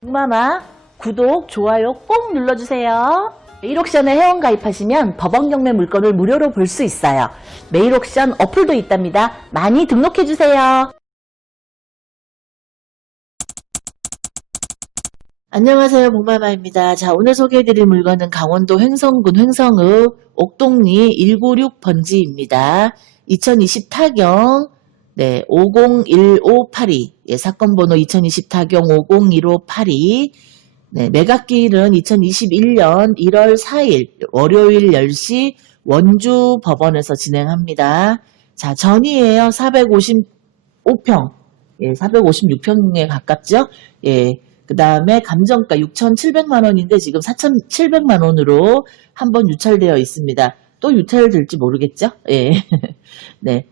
마마 구독, 좋아요 꼭 눌러주세요. 메일옥션에 회원 가입하시면 법원 경매 물건을 무료로 볼 수 있어요. 메일옥션 어플도 있답니다. 많이 등록해주세요. 안녕하세요. 복마마입니다. 자, 오늘 소개해드릴 물건은 강원도 횡성군 횡성읍 옥동리 196번지입니다. 2020 타경 네, 501582. 예, 사건 번호 2020 타경 501582. 네, 매각기일은 2021년 1월 4일 월요일 10시 원주 법원에서 진행합니다. 자, 전이에요. 455평. 예, 456평에 가깝죠? 예. 그 다음에 감정가 6,700만 원인데 지금 4,700만 원으로 한번 유찰되어 있습니다. 또 유찰될지 모르겠죠? 예. 네.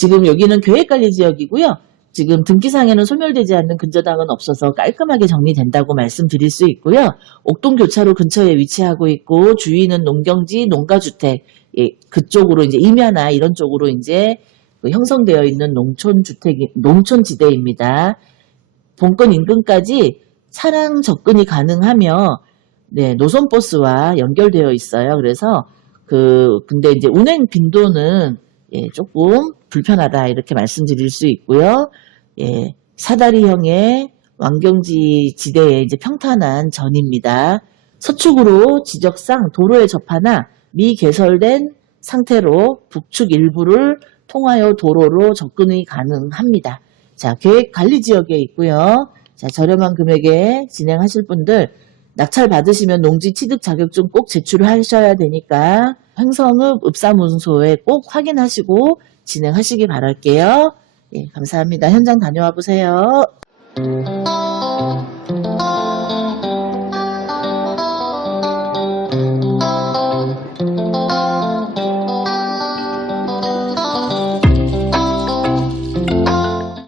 지금 여기는 계획관리 지역이고요. 지금 등기상에는 소멸되지 않는 근저당은 없어서 깔끔하게 정리된다고 말씀드릴 수 있고요. 옥동 교차로 근처에 위치하고 있고 주위는 농경지, 농가주택 예, 그쪽으로 이제 임야나 이런 쪽으로 이제 그 형성되어 있는 농촌 주택, 농촌 지대입니다. 본권 인근까지 차량 접근이 가능하며 네, 노선 버스와 연결되어 있어요. 그래서 그 근데 이제 운행 빈도는 예, 조금 불편하다 이렇게 말씀드릴 수 있고요. 예, 사다리형의 왕경지 지대에 이제 평탄한 전입니다. 서축으로 지적상 도로에 접하나 미개설된 상태로 북측 일부를 통하여 도로로 접근이 가능합니다. 자, 계획 관리 지역에 있고요. 자, 저렴한 금액에 진행하실 분들 낙찰 받으시면 농지 취득 자격증 꼭 제출하셔야 되니까 횡성읍 읍사문소에 꼭 확인하시고 진행하시기 바랄게요. 예, 감사합니다. 현장 다녀와 보세요.